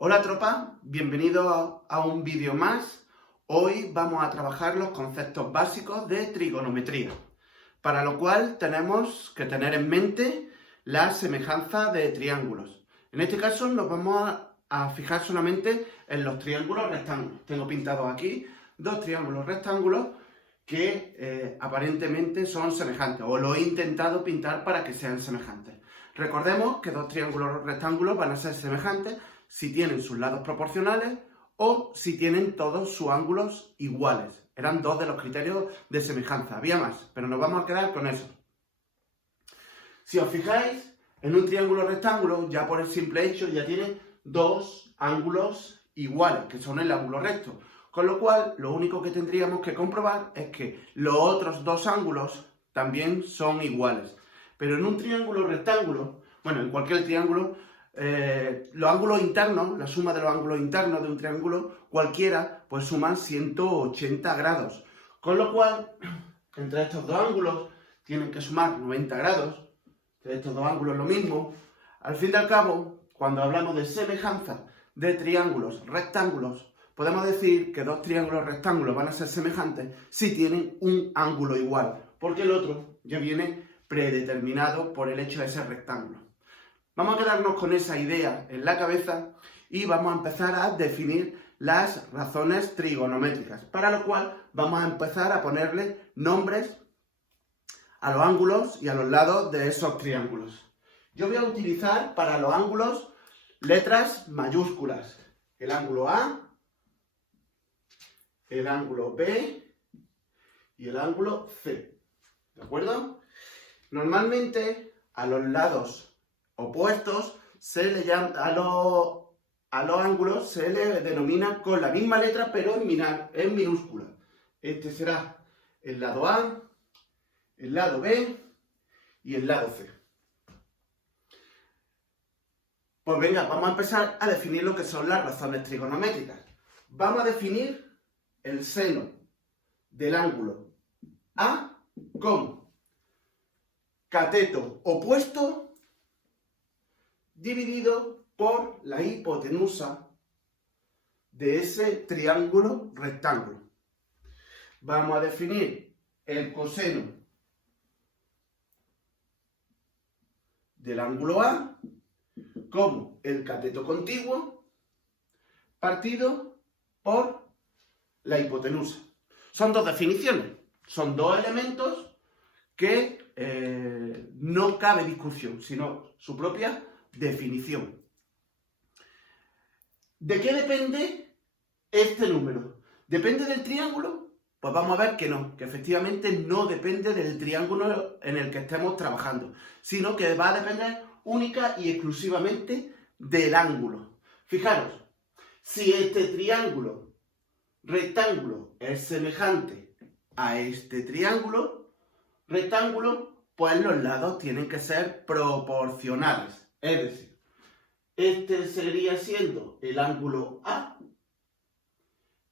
Hola tropa, bienvenidos a un vídeo más. Hoy vamos a trabajar los conceptos básicos de trigonometría, para lo cual tenemos que tener en mente la semejanza de triángulos. En este caso nos vamos a fijar solamente en los triángulos rectángulos. Tengo pintados aquí dos triángulos rectángulos que aparentemente son semejantes, o lo he intentado pintar para que sean semejantes. Recordemos que dos triángulos rectángulos van a ser semejantes si tienen sus lados proporcionales o si tienen todos sus ángulos iguales. Eran dos de los criterios de semejanza. Había más, pero nos vamos a quedar con eso. Si os fijáis, en un triángulo rectángulo, ya por el simple hecho, ya tiene dos ángulos iguales, que son el ángulo recto. Con lo cual, lo único que tendríamos que comprobar es que los otros dos ángulos también son iguales. Pero en un triángulo rectángulo, bueno, en cualquier triángulo, los ángulos internos, la suma de los ángulos internos de un triángulo cualquiera, pues suman 180 grados. Con lo cual, entre estos dos ángulos tienen que sumar 90 grados. Entre estos dos ángulos lo mismo. Al fin y al cabo, cuando hablamos de semejanza de triángulos rectángulos, podemos decir que dos triángulos rectángulos van a ser semejantes si tienen un ángulo igual, porque el otro ya viene predeterminado por el hecho de ser rectángulo. Vamos a quedarnos con esa idea en la cabeza y vamos a empezar a definir las razones trigonométricas, para lo cual vamos a empezar a ponerle nombres a los ángulos y a los lados de esos triángulos. Yo voy a utilizar para los ángulos letras mayúsculas. El ángulo A, el ángulo B y el ángulo C. ¿De acuerdo? Normalmente a los lados opuestos se le llama, a los ángulos se le denomina con la misma letra pero en minúscula. Este será el lado A, el lado B y el lado C. Pues venga, vamos a empezar a definir lo que son las razones trigonométricas. Vamos a definir el seno del ángulo A con cateto opuesto dividido por la hipotenusa de ese triángulo rectángulo. Vamos a definir el coseno del ángulo A como el cateto contiguo partido por la hipotenusa. Son dos definiciones, son dos elementos que no cabe discusión, sino su propia definición. ¿De qué depende este número? ¿Depende del triángulo? Pues vamos a ver que no, que efectivamente no depende del triángulo en el que estemos trabajando, sino que va a depender única y exclusivamente del ángulo. Fijaros, si este triángulo rectángulo es semejante a este triángulo rectángulo, pues los lados tienen que ser proporcionales. Es decir, este sería siendo el ángulo A,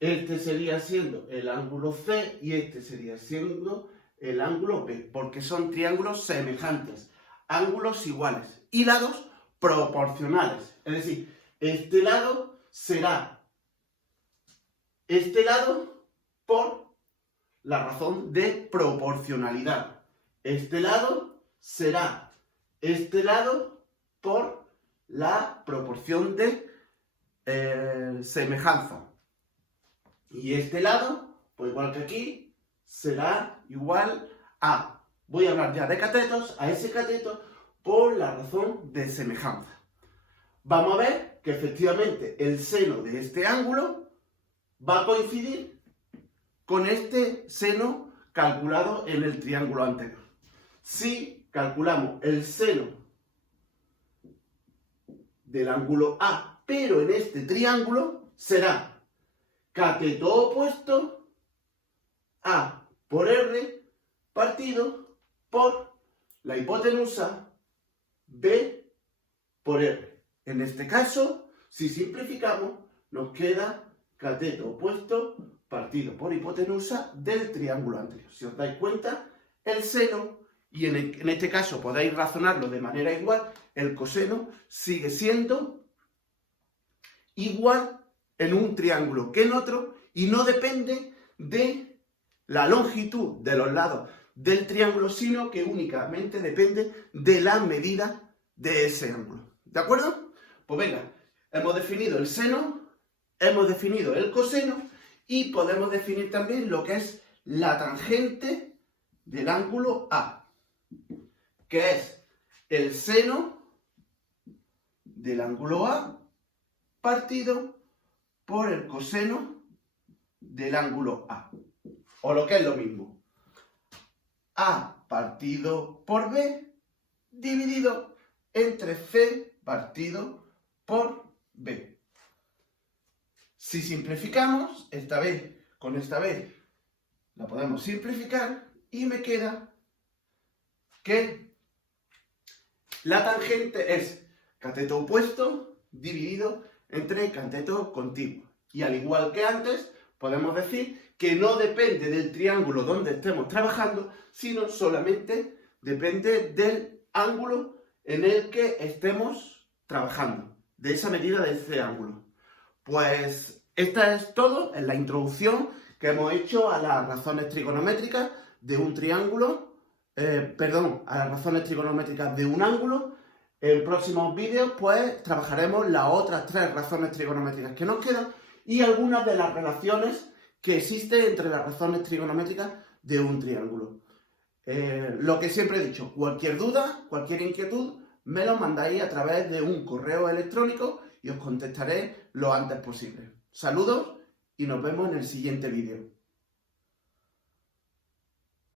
este sería siendo el ángulo C y este sería siendo el ángulo B, porque son triángulos semejantes, ángulos iguales y lados proporcionales. Es decir, este lado será este lado por la razón de proporcionalidad. Este lado será este lado por la proporción de semejanza. Y este lado, pues igual que aquí, será igual a, voy a hablar ya de catetos, a ese cateto por la razón de semejanza. Vamos a ver que efectivamente el seno de este ángulo va a coincidir con este seno calculado en el triángulo anterior. Si calculamos el seno del ángulo A, pero en este triángulo, será cateto opuesto A por R partido por la hipotenusa B por R. En este caso, si simplificamos, nos queda cateto opuesto partido por hipotenusa del triángulo anterior. Si os dais cuenta, el seno, y en este caso podéis razonarlo de manera igual, el coseno sigue siendo igual en un triángulo que en otro y no depende de la longitud de los lados del triángulo, sino que únicamente depende de la medida de ese ángulo. ¿De acuerdo? Pues venga, hemos definido el seno, hemos definido el coseno y podemos definir también lo que es la tangente del ángulo A, que es el seno del ángulo A partido por el coseno del ángulo A. O lo que es lo mismo, A partido por B dividido entre C partido por B. Si simplificamos, con esta vez la podemos simplificar y me queda que la tangente es cateto opuesto dividido entre cateto contiguo. Y al igual que antes, podemos decir que no depende del triángulo donde estemos trabajando, sino solamente depende del ángulo en el que estemos trabajando, de esa medida de ese ángulo. Pues esta es todo en la introducción que hemos hecho a las razones trigonométricas de un triángulo, a las razones trigonométricas de un ángulo. En próximos vídeos pues trabajaremos las otras 3 razones trigonométricas que nos quedan y algunas de las relaciones que existen entre las razones trigonométricas de un triángulo. Lo que siempre he dicho, cualquier duda, cualquier inquietud, me lo mandáis a través de un correo electrónico y os contestaré lo antes posible. Saludos y nos vemos en el siguiente vídeo.